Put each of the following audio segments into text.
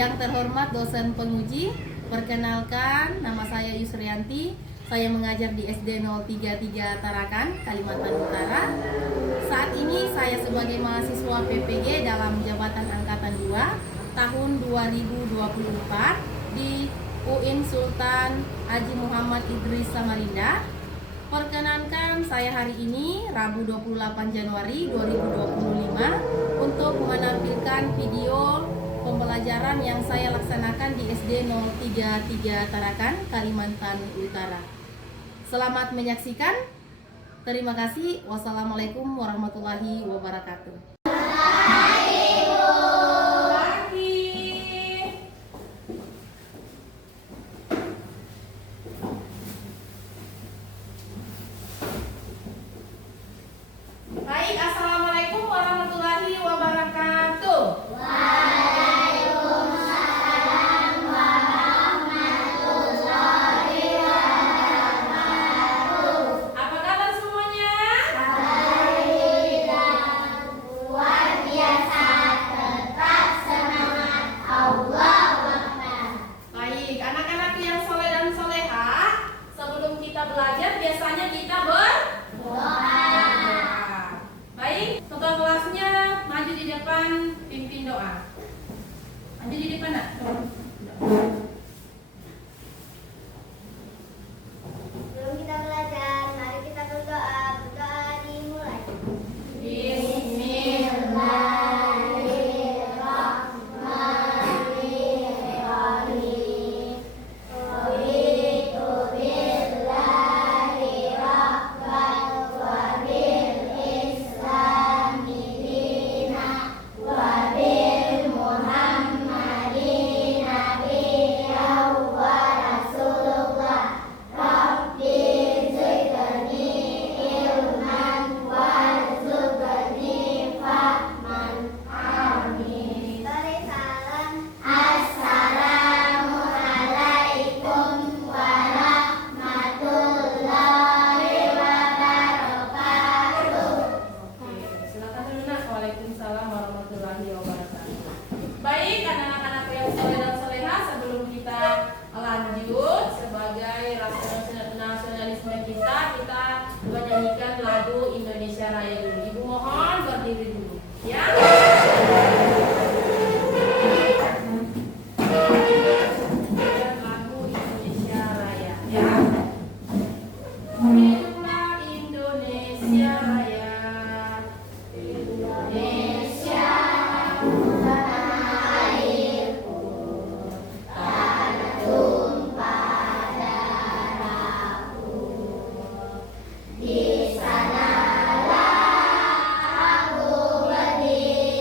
Yang terhormat dosen penguji, perkenalkan nama saya Yusrianti. Saya mengajar di SD 033 Tarakan, Kalimantan Utara. Saat ini saya sebagai mahasiswa PPG dalam jabatan angkatan 2 tahun 2024 di UIN Sultan Haji Muhammad Idris Samarinda. Perkenankan saya hari ini Rabu 28 Januari 2025 untuk menampilkan video pembelajaran yang saya laksanakan di SD 033 Tarakan, Kalimantan Utara. Selamat menyaksikan. Terima kasih. Wassalamualaikum warahmatullahi wabarakatuh. Baik, assalamualaikum warahmatullahi wabarakatuh. Waalaikumsalam warahmatullahi wabarakatuh. Apa kabar semuanya? Baik dan luar biasa, tetap semangat, Allahu Akbar. Baik, anak-anak yang soleh dan solehah, sebelum kita belajar biasanya kita berdoa. Baik, ketua kelasnya maju di depan, pimpin doa. Maju di depan, nak. Sebelum kita belajar, mari kita berdoa. Berdoa dimulai. Bismillahirrahmanirrahim. Raditu billahi rabban wa bil islami dina wa bil muhammadin nabiyyan wa rasulullah. Rabbi zidni ilman warzuqni fahman. Amin. Salam. Assalamualaikum warahmatullahi wabarakatuh. Oke, silakan dulu, nak. Waalaikumsalam warahmatullahi wabarakatuh. Baik, anak-anak yang soleh dan solehah, sebelum kita lanjut sebagai rasa nasionalisme kita menyanyikan lagu Indonesia Raya dulu. Ibu mohon berdiri dulu, ya. Lagu Indonesia Raya, ya. Hiduplah Indonesia Raya. Indonesia tanah airku, tanah tumpah darahku. Di sanalah aku berdiri.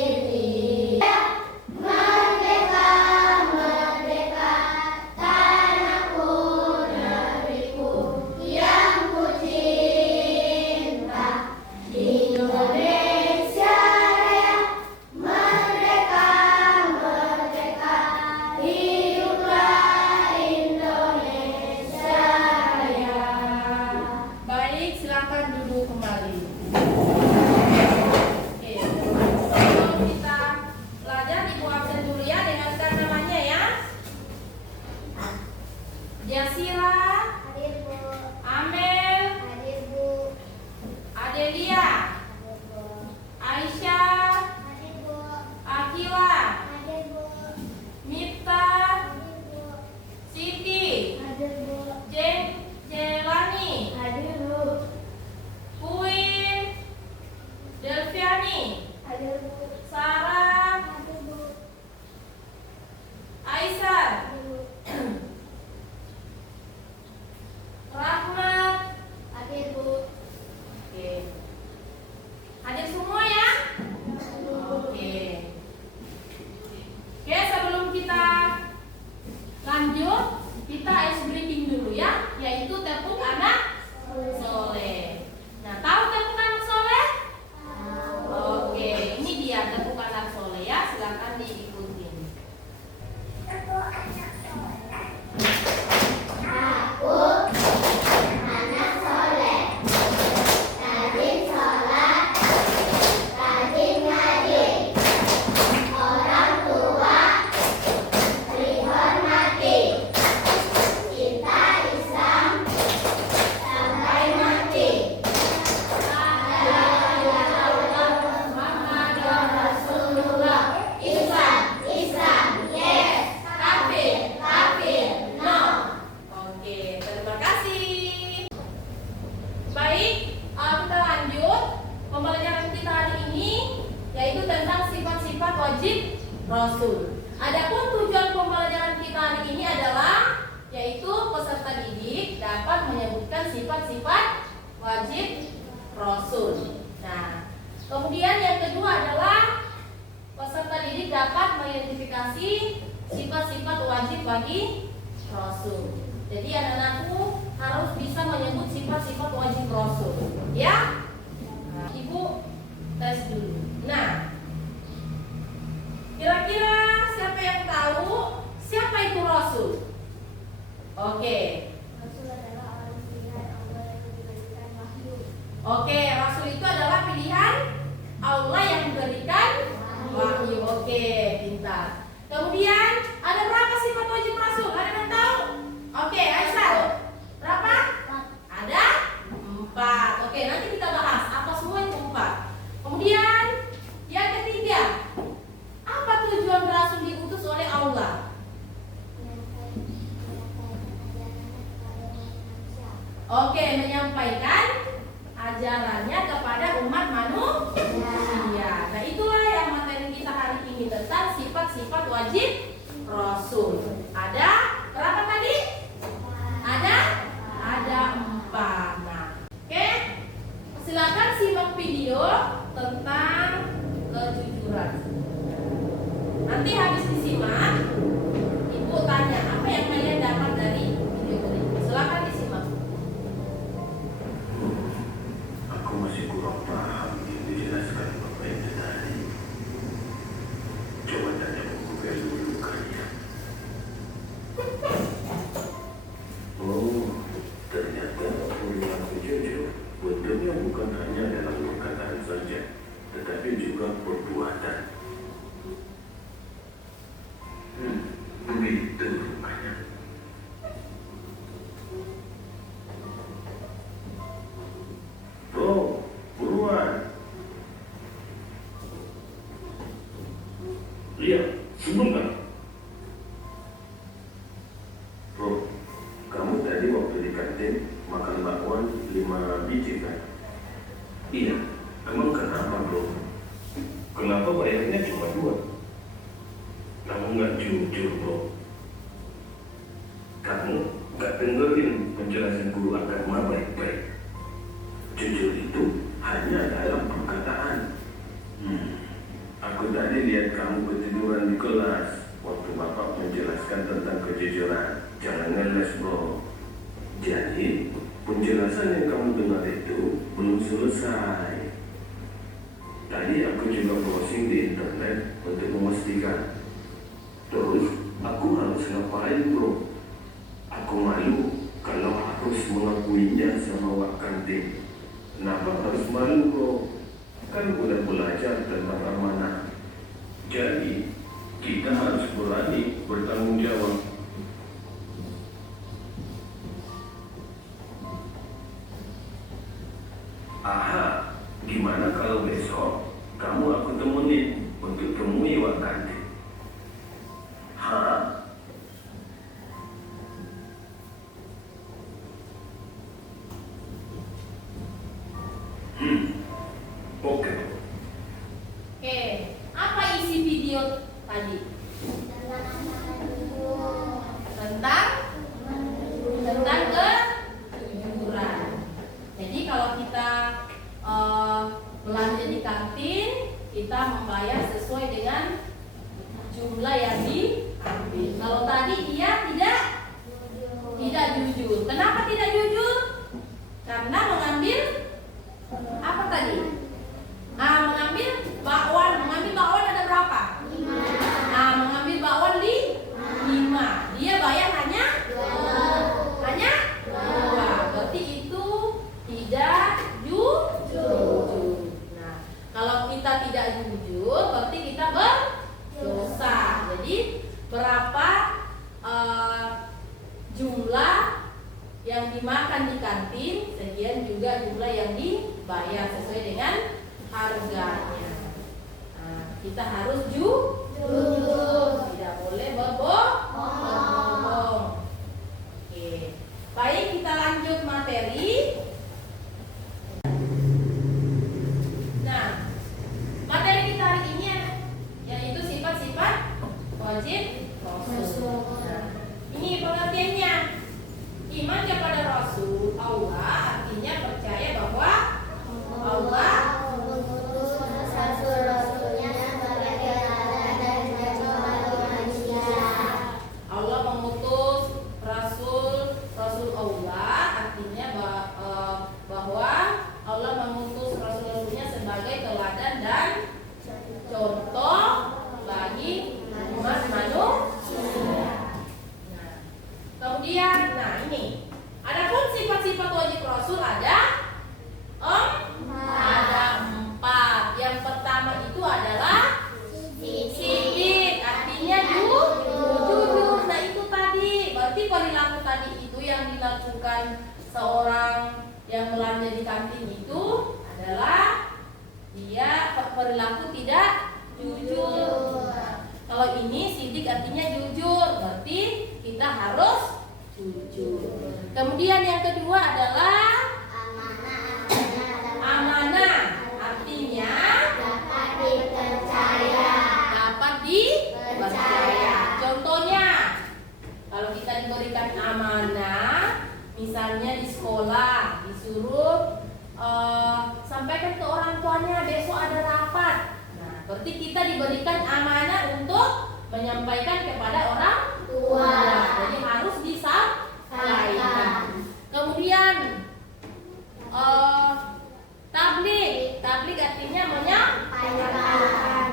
wajib Rasul. Adapun tujuan pembelajaran kita hari ini adalah yaitu peserta didik dapat menyebutkan sifat-sifat wajib Rasul. Nah, kemudian yang kedua adalah peserta didik dapat mengidentifikasi sifat-sifat wajib bagi Rasul. Jadi anak-anakku harus bisa menyebut sifat-sifat wajib Rasul, ya. Nah, Ibu tes dulu. Nah, kira-kira siapa yang tahu siapa itu Rasul? Oke. Rasul adalah orang pilihan Allah yang diberikan wahyu. Oke, Rasul itu adalah pilihan Allah yang diberikan wahyu. Oke, pintar. Kemudian ada berapa sifat wajib Rasul? Ada yang tahu? Oke, Aisyah. Berapa? Ada 4. Oke, nanti kita bahas apa semua itu 4. Kemudian yang ketiga, apa tujuan Rasul diutus oleh Allah? Oke, menyampaikan ajarannya kepada umat manusia. Nah, itulah yang materi kita hari ini tentang sifat-sifat wajib Rasul. Ada berapa tadi? Ada 4. Nah, oke. Silakan simak video tentang kejujuran. Nanti habis disimak, Ibu tanya apa yang kalian dapat dari video ini. Silakan disimak. Aku masih kurang paham yang dijelaskan Bapak itu tadi. Coba tanya buku biar dulu kalian. Oh, ternyata perilaku jujur bentuknya bukan hanya dalam perkataan saja, tetapi juga perbuatan. Begitu rupanya. Bro, buruan. Iya, sebentar. Bro, kamu tadi waktu di kantin makan bakwan 5 biji kan? Iya, emang kenapa bro? Kenapa bayarnya cuma 2? Kamu nggak jujur bro. Kamu nggak dengerin penjelasan guru agama baik-baik. Jujur itu hanya dalam perkataan. Aku tadi lihat kamu ketiduran di kelas waktu Bapak menjelaskan tentang kejujuran. Jangan ngeles bro. Jadi penjelasan yang kamu dengar itu belum selesai. Tadi aku juga browsing di internet untuk memastikan. Terus aku harus ngapain bro? Aku malu kalau harus mengakuinya sama wak kantin. Kenapa harus malu bro? Kan udah belajar tentang amanah. Jadi kita harus berani bertanggung jawab. Aha, gimana kalau besok kamu aku temuin untuk temui wak kantin? Hah? Oke. Oke, apa isi video tadi? Tentang kejujuran. Jadi kalau kita belanja di kantin, kita membayar sesuai dengan jumlah yang diambil. Kalau tadi dia tidak jujur. Kenapa tidak jujur? Karena mengambil apa tadi? Mengambil bakwan. Mengambil bakwan ada berapa? 5. Mengambil bakwan 5. Dia bayar hanya 2. Berarti itu tidak jujur. Nah, kalau kita tidak jujur, berarti kita berdosa. Jadi berapa jumlah yang dimakan di kantin, sekian juga jumlah yang dibayar sesuai dengan harganya. Nah, kita harus jujur, tidak boleh berbohong. Oke, baik, kita lanjut materi. Nah, materi kita hari ini yaitu terlarnya di kantin itu adalah dia perilaku tidak jujur. Kalau ini sidik artinya jujur, berarti kita harus jujur. Kemudian yang kedua adalah amanah, artinya dapat dipercaya. dapat dipercaya. Contohnya, kalau kita diberikan amanah, misalnya di sekolah disuruh sampaikan ke orang tuanya besok ada rapat. Nah, berarti kita diberikan amanah untuk menyampaikan kepada orang tua. Jadi harus disampaikan. Kemudian tablik artinya menyampaikan.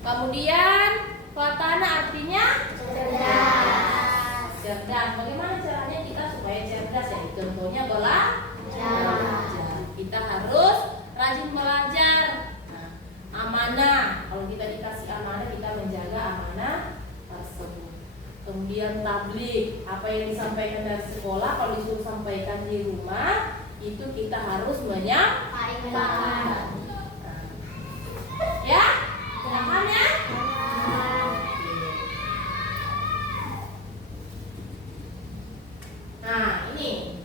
Kemudian fatana artinya cerdas. Bagaimana caranya kita supaya cerdas ya? Contohnya belajar. Kita harus rajin belajar. Nah, amanah. Kalau kita dikasih amanah, kita menjaga amanah tersebut. Kemudian tablik, apa yang disampaikan dari sekolah kalau disuruh sampaikan di rumah, itu kita harus menyampaikan. Nah, ya, paham ya? Nah, ini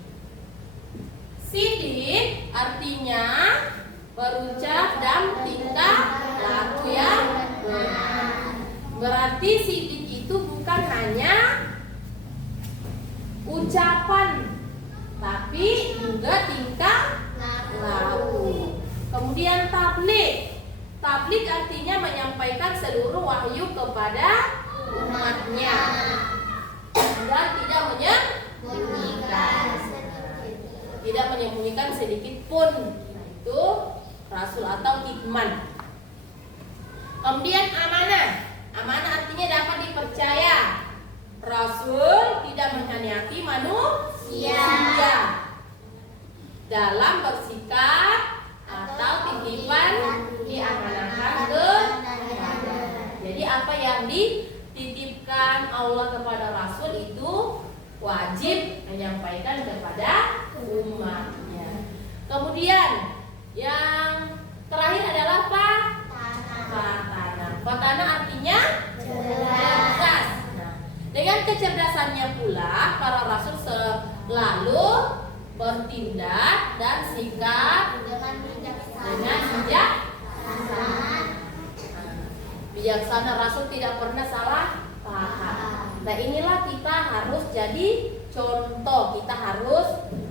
sidik artinya berucap dan tingkah laku yang benar. Berarti sidik itu bukan hanya ucapan, tapi juga tingkah laku. Kemudian tablik artinya menyampaikan seluruh wahyu kepada umatnya dan tidak menyembunyikan sedikit pun. Nah, itu rasul atau hikman. Kemudian amanah artinya dapat dipercaya. Rasul tidak mengkhianati manusia dalam bersikap atau titipan diamanahkan kepada. Jadi apa yang dititipkan Allah kepada Rasul itu wajib menyampaikan kepada umatnya. Kemudian yang terakhir adalah fatana artinya cerdas. Nah, dengan kecerdasannya pula para rasul selalu bertindak dan sikap dengan bijaksana. Rasul tidak pernah salah paham. Nah, inilah kita harus jadi contoh. Kita harus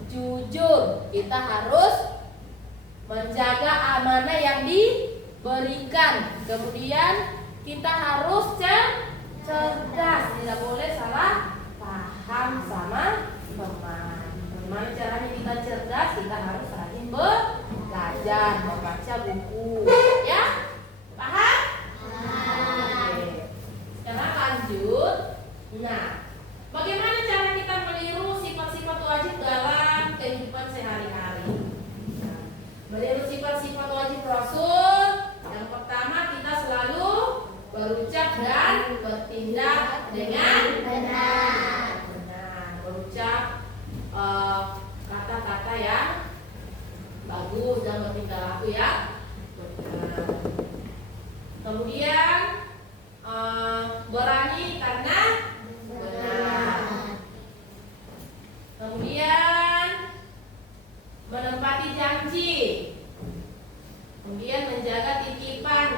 jujur. Kita harus menjaga amanah yang diberikan. Kemudian kita harus cerdas. Tidak boleh salah paham sama teman. Bagaimana caranya kita cerdas? Kita harus rajin belajar, membaca buku. Ya? Paham? Oke. Sekarang lanjut. Nah, bagaimana cara kita meniru sifat-sifat wajib dalam kehidupan sehari-hari? Nah, meniru sifat-sifat wajib Rasul. Yang pertama, kita selalu berucap dan bertindak dengan benar. Berucap kata-kata yang bagus dan bertingkah laku yang benar. Kemudian berani karena benar. Kemudian menepati janji. Kemudian menjaga titipan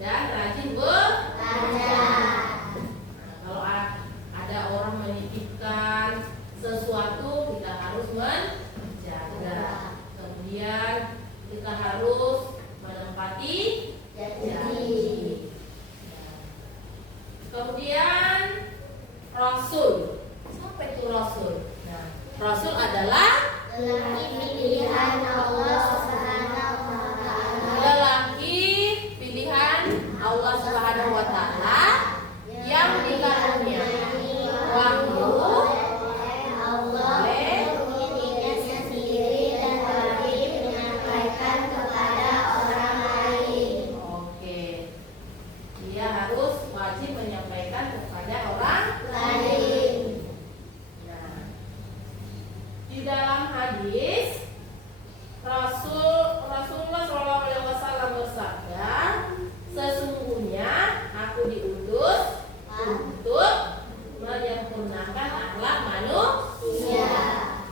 dan rajin belajar. Kalau ada orang menitipkan sesuatu, kita harus menjaga. Kemudian kita harus menepati janji. Kemudian Rasul. Siapa itu Rasul? Nah, Rasul adalah pilihan Allah Subhanahu wa Ta'ala. lelaki pilihan Allah Subhanahu wa Ta'ala yang dikaruniai wahyu oleh dirinya sendiri dan wajib menyampaikan kepada orang lain. Oke. Dia harus wajib menyampaikan kepada orang Lain. Nah, di dalam hadis hadis Rasulullah SAW bersabda, sesungguhnya aku diutus untuk menyempurnakan akhlak manusia.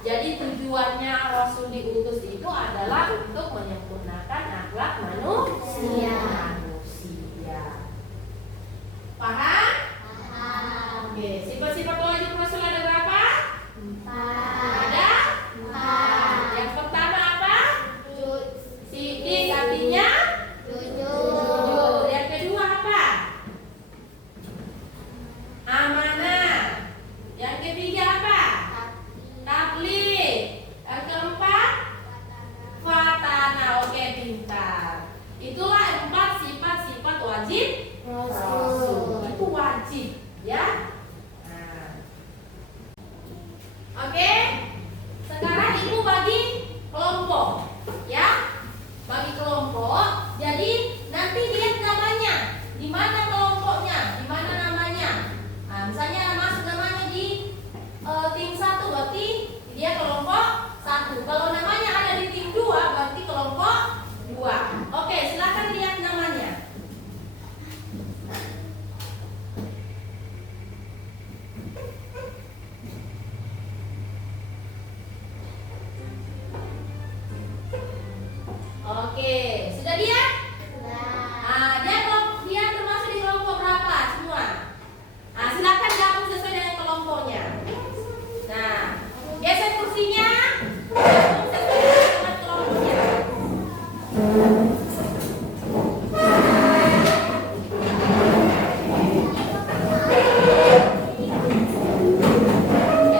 Jadi tujuannya Rasul diutus itu adalah untuk menyempurnakan akhlak manusia. Paham? Paham. Oke, sifat-sifat wajib Rasul ada berapa? 4. Ada 4. Yang pertama apa? Sidik, artinya jujur. Yang kedua apa? Amanah. Yang ketiga apa? Tabligh. Yang keempat? Fatana. Oke, pintar. Itulah 4 sifat-sifat wajib Rasul. Itu wajib, ya. Nah. Oke. Sekarang ibu bagi kelompok, ya. Bagi kelompok. Jadi nanti lihat namanya. Di mana kelompoknya? Di mana namanya? Nah, misalnya masuk namanya di tim 1, berarti dia kelompok 1. Kalau namanya ada di tim 2, berarti kelompok 2. Oke, silakan lihat namanya. Oke, sudah lihat? Nah, dia termasuk di kelompok berapa semua? Nah, silakan gabung sesuai dengan kelompoknya. Nah, geser kursinya, gabung sesuai dengan kelompoknya. Geser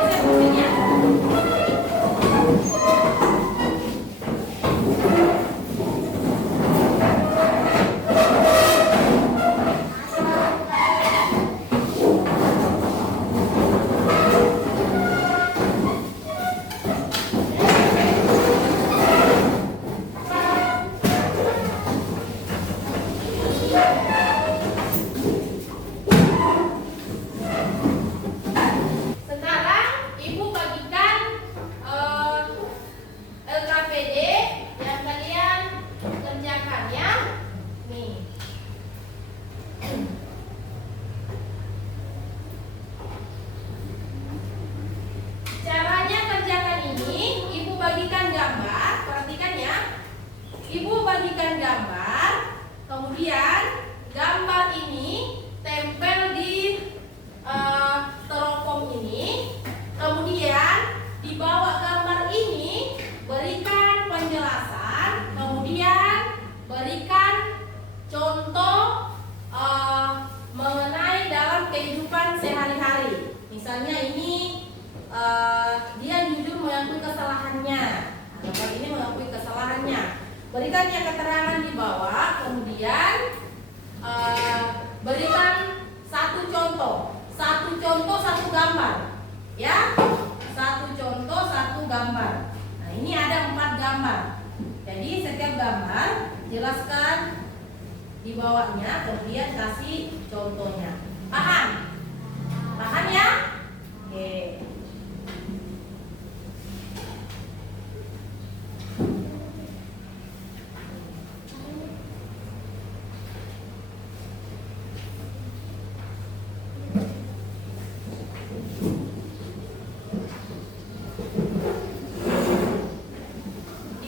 kursinya. Sekarang ibu bagikan LKPD yang kalian kerjakan, ya. Nih. Caranya kerjakan ini, ibu bagikan gambar, perhatikan ya. Ibu bagikan gambar, kemudian gambar ini tempel di teropong ini, kemudian di bawah gambar ini berikan penjelasan, kemudian berikan contoh mengenai dalam kehidupan sehari-hari. Misalnya ini dia jujur mengakui kesalahannya. Gambar ini mengakui kesalahannya. Berikan yang keterangan di bawah, kemudian berikan satu contoh, satu gambar, ya. Satu contoh, satu gambar. Nah, ini ada 4 gambar. Jadi setiap gambar jelaskan di bawahnya, kemudian kasih contohnya. Paham? Paham ya? Oke.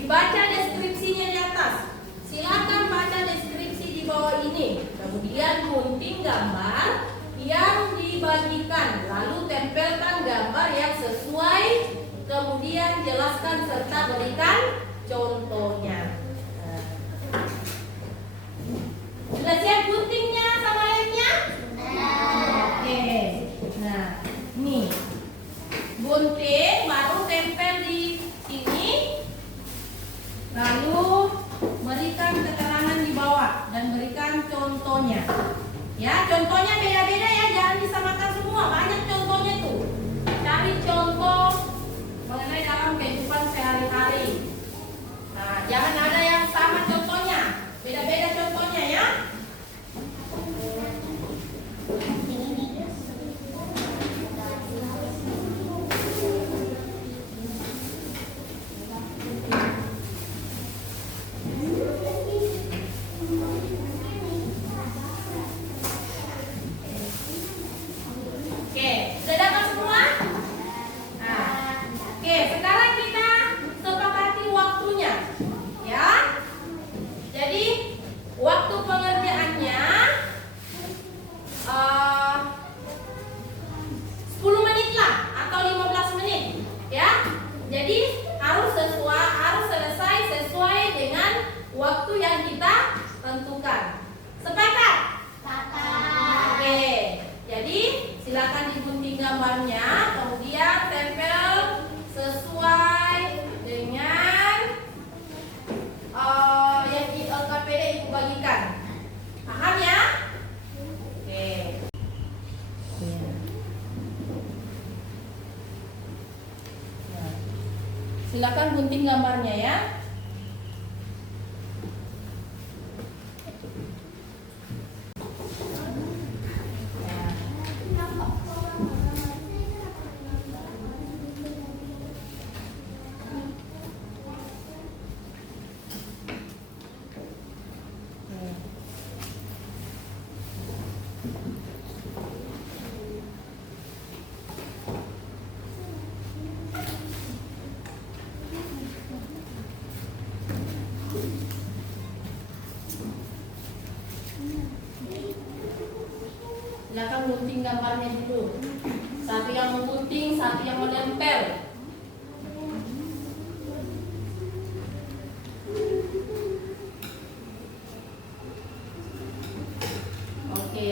Dibaca deskripsinya di atas. Silakan baca deskripsi di bawah ini. Kemudian gunting gambar yang dibagikan, lalu tempelkan gambar yang sesuai, kemudian jelaskan serta berikan contohnya. Sudah siap guntingnya sama lemnya? Oke. Nah, nih gunting baru tempel di sini, lalu berikan keterangan di bawah dan berikan contohnya. Ya, contohnya beda-beda ya, jangan disamakan semua. Banyak contohnya tuh. Cari contoh mengenai dalam kehidupan sehari-hari. Nah, jangan ada yang sama contohnya, beda-beda contohnya ya. harus selesai sesuai dengan waktu yang kita tentukan. Sepakat? Oke. Jadi silakan digunting gambarnya, kemudian tempel sesuai dengan yang di LKPD Ibu bagikan. Paham ya? Oke. Silakan gunting gambarnya ya. Silakan gunting gambarnya dulu. Satu yang menggunting, satu yang menempel. Oke.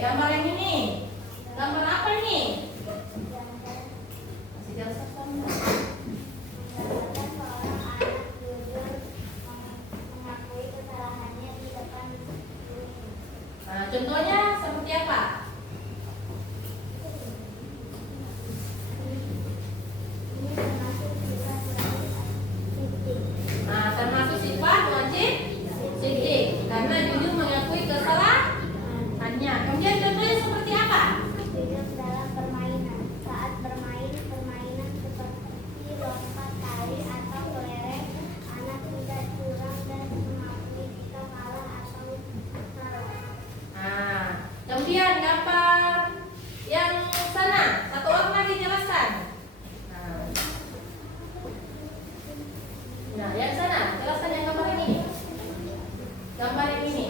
Gambar yang ini. Gambar apa ini? Masih jelas sama. Nah, contohnya seperti apa? Nah, termasuk sifat wajib sidik karena jujur mengakui kesalahannya. Kemudian contohnya seperti apa? Jujur dalam permainan. Saat bermain permainan seperti lompat tali atau kelereng, anak tidak curang dan mengakui jika kalah atau salah. Nah, kemudian gambar yang sana, satu orang lagi jelaskan. Nah, yang sana, jelaskan yang gambar ini. Gambar yang ini.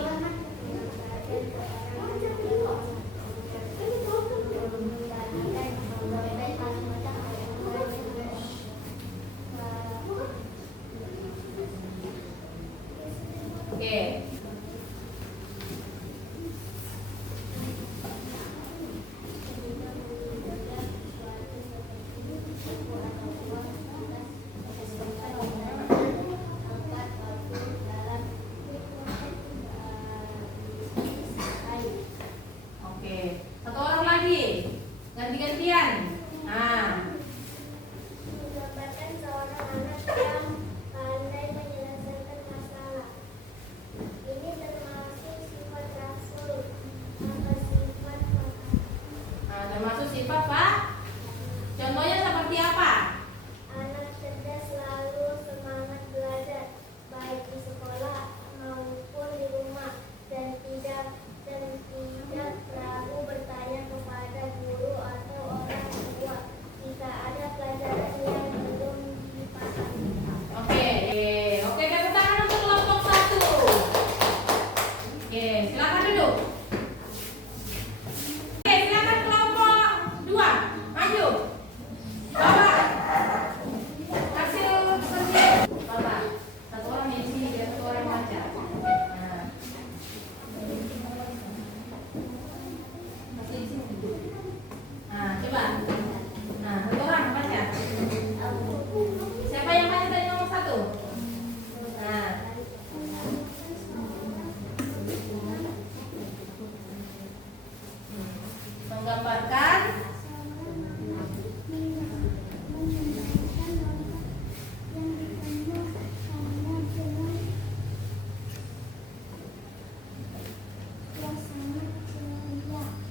Gambarkan.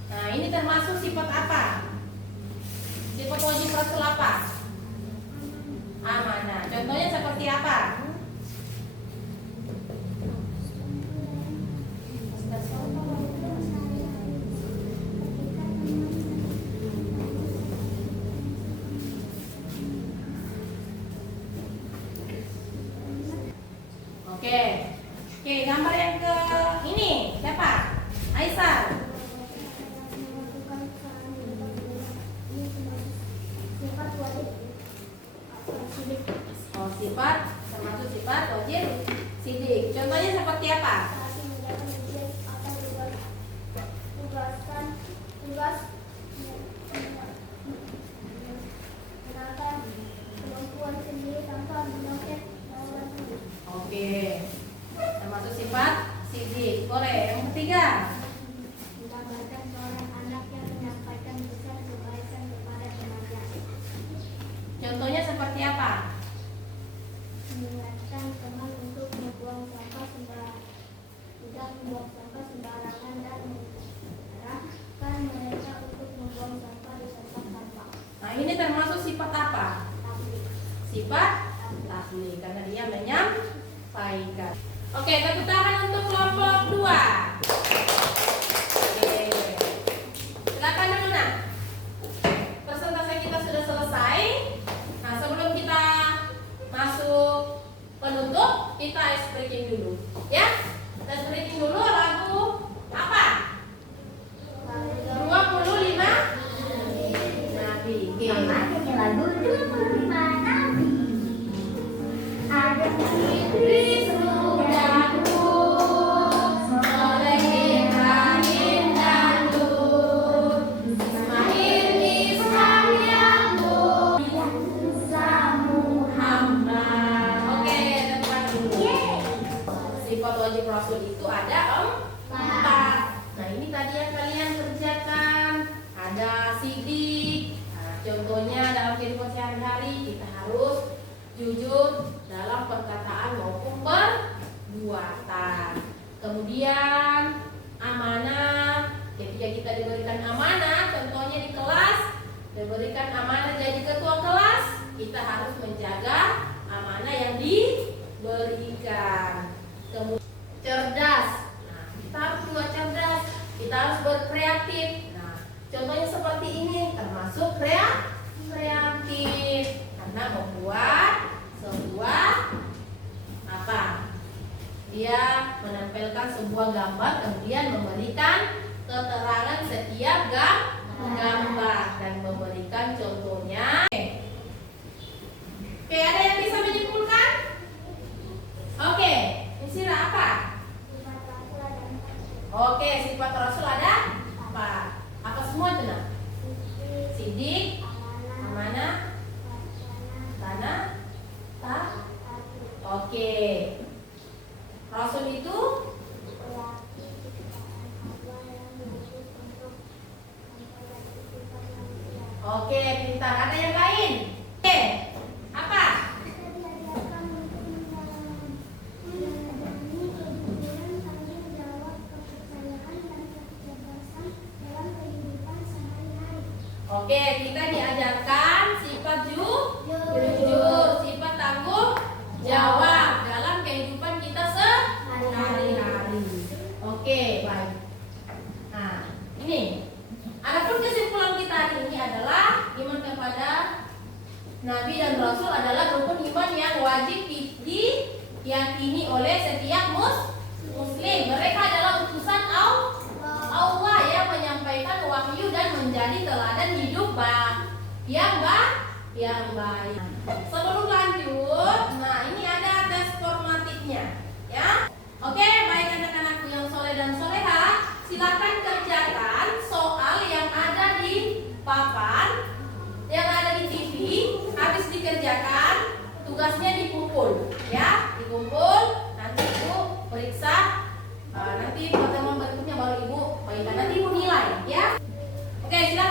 Nah, ini termasuk sifat apa? Sifat wajib rasul apa? Amanah. Contohnya seperti apa? Oke. Oke, gambar yang ke ini siapa? Aisyah. Oh, sifat termasuk sifat wajib sidik. Contohnya seperti apa? Oke. Termasuk sifat sidik. Boleh. Yang ketiga. Menggambarkan seorang anak yang menyampaikan pesan kebaikan kepada temannya. Contohnya seperti apa? Mengingatkan teman untuk membuang sampah sembarangan, tidak membuang sampah sembarangan dan mengarahkan mereka untuk membuang sampah di tempat sampah. Nah, ini termasuk sifat apa? Tapi Sifat tahli, karena dia menyampaikan. Oke, tepuk tangan untuk kelompok 2. Oke. Silakan dulu nak. Presentasi kita sudah selesai. Nah, sebelum kita masuk penutup, kita ice breaking dulu. Ya? Ice breaking dulu lagu apa? 25 Nabi. Oke. Namanya lagu 25 Nabi. Ada Iblis mudaku, soleh Ibrahim dan Lut, Ismail Ishak Yakub, Musa Muhammad. Oke, teman dulu. Sifat wajib rasul itu ada 4. Nah, ini tadi yang kalian kerjakan. Ada sidik. Nah, contohnya dalam kehidupan sehari-hari kita harus jujur dalam perkataan maupun perbuatan. Kemudian amanah, ketika kita diberikan amanah, contohnya di kelas, diberikan amanah jadi ketua kelas, kita harus menjaga amanah yang diberikan. Kemudian cerdas, nah, kita harus juga cerdas, kita harus berkreatif. Nah, contohnya seperti ini termasuk kreatif karena membuat sebuah apa? Dia menempelkan sebuah gambar kemudian memberikan keterangan setiap gambar dan memberikan contohnya. Oke, ada yang bisa menyimpulkan? Oke, Misira apa? sifat rasul ada 4. Oke, sifat rasul ada apa? Apa semua itu nak? Sidik, amanah, tanah, oke. Rasul itu oke, pintar. Ada yang lain? Oke, apa? Oke, kita diajarkan sifat jujur, sifat tanggung jawab dalam kehidupan kita sehari-hari. Oke, baik. Nah, ini. Adapun kesimpulan kita hari ini adalah iman kepada Nabi dan Rasul adalah rukun iman yang wajib diyakini oleh setiap muslim. Mereka adalah utusan Allah yang menyampaikan wahyu dan menjadi teladan hidup yang baik. Sebelum lanjut, nah ini ada tes formatifnya, ya. Oke, baik anak-anakku yang soleh dan soleha, silakan kerjakan soal yang ada di papan, yang ada di TV. Habis dikerjakan, tugasnya dikumpul, ya, dikumpul. Nanti ibu periksa. Nanti pertemuan berikutnya baru ibu, nanti ibu nilai, ya. Oke, silakan.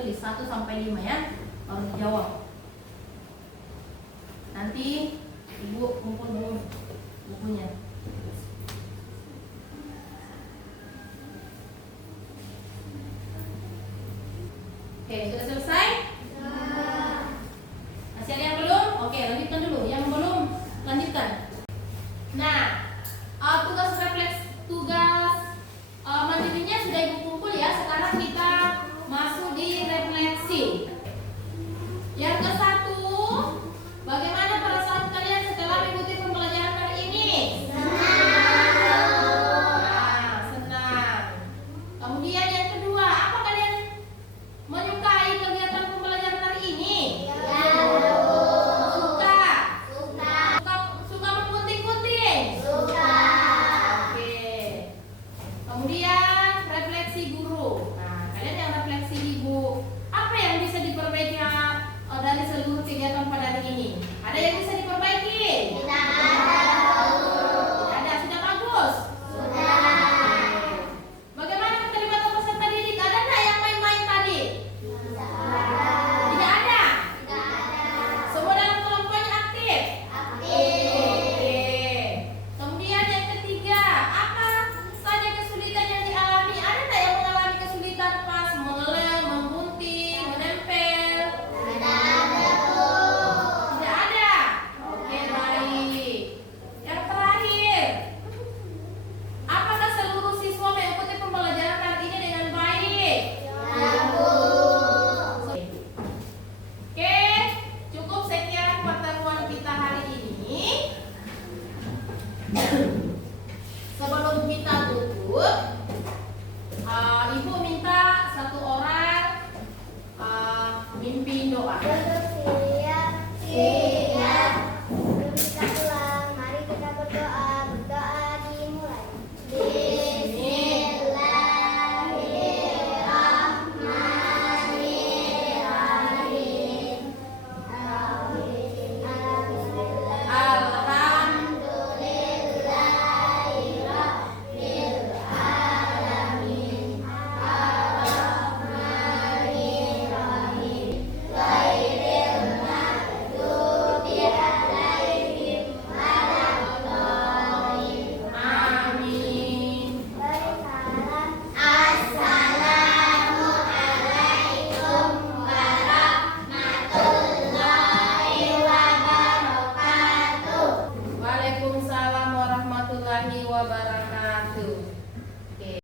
tulis 1 sampai 5 ya, baru dijawab. Nanti ibu kumpul dulu bukunya. Oke, sudah selesai? Masih ada yang belum? Oke, lanjutkan dulu. Yang belum, lanjutkan. Nah, tugas mandirinya sudah ibu kumpul ya. Sekarang kita masuk di refleksi. Yang ke satu, bagaimana perasaan kalian setelah mengikuti pembelajaran kali ini? Nah, senang. Kemudian yang kedua, apa kalian menyukai kegiatan pembelajaran hari ini? Suka menggunting-gunting? Oke. Kemudian refleksi guru. Nah, kalian yang refleksi ibu, apa yang bisa diperbaiki dari seluruh kegiatan pada hari ini? Ada yang bisa diperbaiki? Tidak ada. Sudah bagus? Sudah. Bagaimana keterlibatan peserta didik? Ada nggak yang main-main tadi? Tidak ada. Semua dalam kelompoknya aktif? Oke. Kemudian yang ketiga, apa saja kesulitan yang dialami? Ada nggak yang mengalami kesulitan pas mengelem, menggunting, menempel? Tidak ada. Oke, baik. Yang terakhir, apakah seluruh siswa mengikuti pembelajaran kali ini dengan baik? Oke, cukup sekian pertemuan kita hari ini. Sebelum kita tutup, ibu minta satu orang mimpi doa.